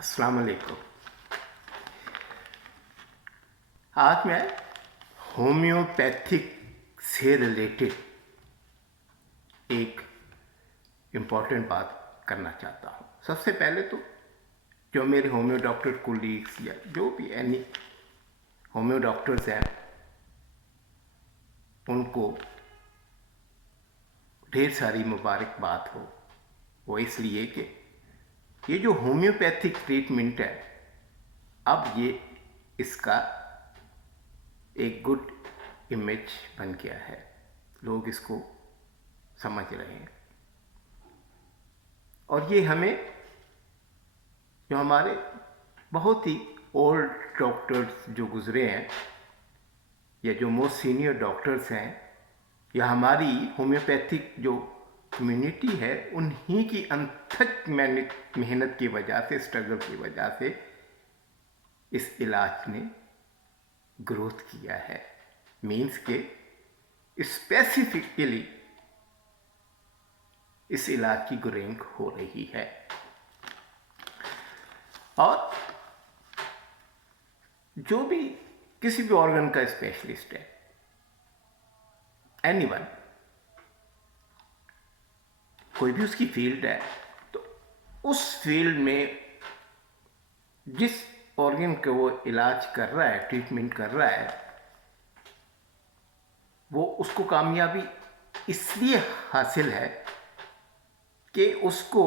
अस्सलाम वालेकुम। आज मैं होम्योपैथिक से रिलेटेड एक इम्पॉर्टेंट बात करना चाहता हूँ। सबसे पहले तो जो मेरे होम्यो डॉक्टर कोलीग्स या जो भी एनी होम्यो डॉक्टर्स हैं उनको ढेर सारी मुबारकबाद हो। वो इसलिए कि ये जो होम्योपैथिक ट्रीटमेंट है अब ये इसका एक गुड इमेज बन गया है, लोग इसको समझ रहे हैं। और ये हमें जो हमारे बहुत ही ओल्ड डॉक्टर्स जो गुजरे हैं या जो मोस्ट सीनियर डॉक्टर्स हैं या हमारी होम्योपैथिक जो कम्युनिटी है उन्हीं की अनथक मेहनत की वजह से, स्ट्रगल की वजह से इस इलाज ने ग्रोथ किया है। मीन्स के स्पेसिफिकली इस इलाज की ग्रोइंग हो रही है। और जो भी किसी भी ऑर्गन का स्पेशलिस्ट है, एनीवन, कोई भी उसकी फील्ड है, तो उस फील्ड में जिस ऑर्गन का वो इलाज कर रहा है, ट्रीटमेंट कर रहा है, वो उसको कामयाबी इसलिए हासिल है कि उसको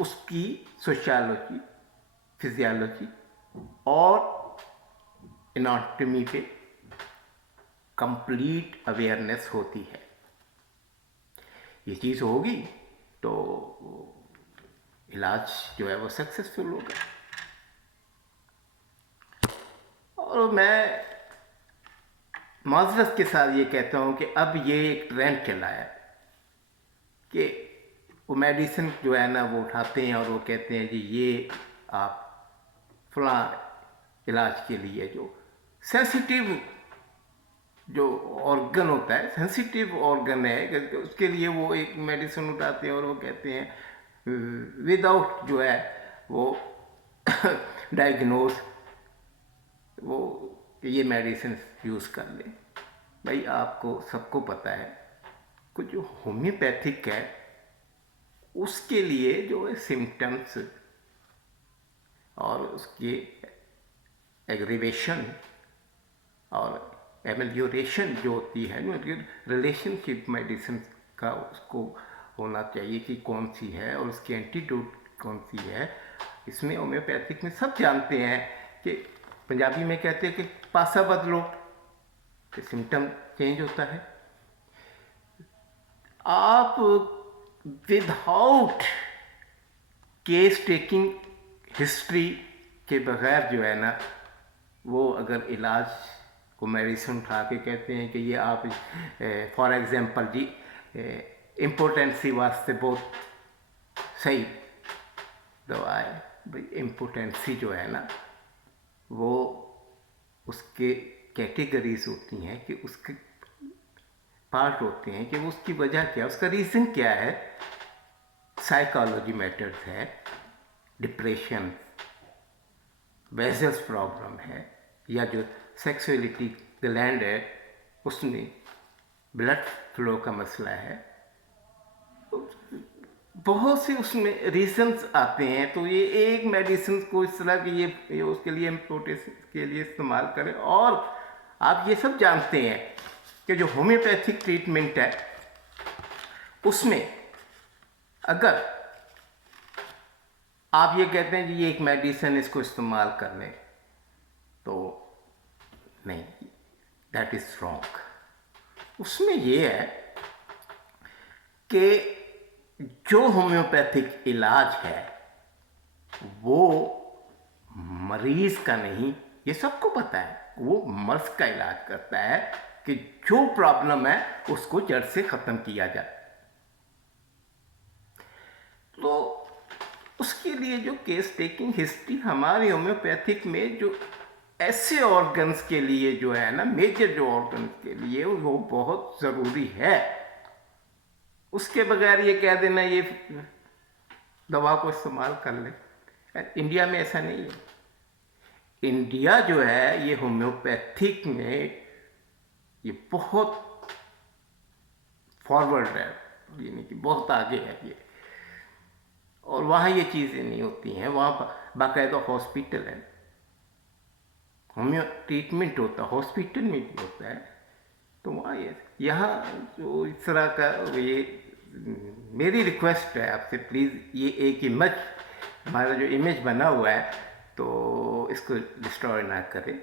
उसकी सोशियोलॉजी, फिजियोलॉजी और एनाटॉमी पे कंप्लीट अवेयरनेस होती है। ये चीज़ होगी तो इलाज जो है वो सक्सेसफुल होगा। और मैं माजरत के साथ ये कहता हूँ कि अब ये एक ट्रेंड चला है कि वो मेडिसिन जो है ना वो उठाते हैं और वो कहते हैं जी ये आप फलां इलाज के लिए जो सेंसिटिव जो ऑर्गन होता है, सेंसिटिव ऑर्गन है, उसके लिए वो एक मेडिसिन उठाते हैं और वो कहते हैं विदाउट जो है वो डायग्नोज वो ये मेडिसिन यूज़ कर ले। भाई आपको सबको पता है कुछ जो होम्योपैथिक है उसके लिए जो है सिम्टम्स और उसके एग्रीवेशन और एमेलियोरेशन जो होती है रिलेशनशिप मेडिसिन का उसको होना चाहिए कि कौन सी है और उसकी एंटीडोट कौन सी है। इसमें होम्योपैथिक में सब जानते हैं कि पंजाबी में कहते हैं कि पासा बदलो तो सिम्टम चेंज होता है। आप विदाउट केस टेकिंग हिस्ट्री के बगैर जो है ना वो अगर इलाज को मेडिसिन उठा के कहते हैं कि ये आप फॉर एग्जांपल जी इम्पोर्टेंसी वास्ते बहुत सही दवा है। भाई इम्पोर्टेंसी जो है ना वो उसके कैटेगरीज होती हैं कि उसके पार्ट होते हैं कि वो उसकी वजह क्या है, उसका रीज़न क्या है। साइकोलॉजी मैटर्स है, डिप्रेशन, वेजल्स प्रॉब्लम है, या जो सेक्सुअलिटी ग्लैंड है उसमें ब्लड फ्लो का मसला है, बहुत से उसमें रीजंस आते हैं। तो ये एक मेडिसिन को इस तरह की ये उसके लिए इम्पोर्टेंस के लिए इस्तेमाल करें। और आप ये सब जानते हैं कि जो होम्योपैथिक ट्रीटमेंट है उसमें अगर आप ये कहते हैं कि ये एक मेडिसिन इसको इस्तेमाल कर लें तो नहीं, दैट इज़ रॉन्ग। उसमें ये है कि जो होम्योपैथिक इलाज है वो मरीज का नहीं, ये सबको पता है, वो मर्ज का इलाज करता है कि जो प्रॉब्लम है उसको जड़ से ख़त्म किया जाए। तो उसके लिए जो केस टेकिंग हिस्ट्री हमारे होम्योपैथिक में जो ऐसे ऑर्गन्स के लिए जो है ना, मेजर जो ऑर्गन्स के लिए वो बहुत ज़रूरी है। उसके बगैर ये कह देना ये दवा को इस्तेमाल कर ले, इंडिया में ऐसा नहीं है। इंडिया जो है ये होम्योपैथिक में ये बहुत फॉरवर्ड है, यानी कि बहुत आगे है ये। और वहाँ ये चीज़ें नहीं होती हैं, वहाँ बाकायदा हॉस्पिटल है, होम्यो ट्रीटमेंट होता है, हॉस्पिटल में भी होता है। तो वहाँ ये यहाँ जो इस तरह का ये मेरी रिक्वेस्ट है आपसे, प्लीज़ ये एक इमेज, हमारा जो इमेज बना हुआ है तो इसको डिस्ट्रॉय ना करें।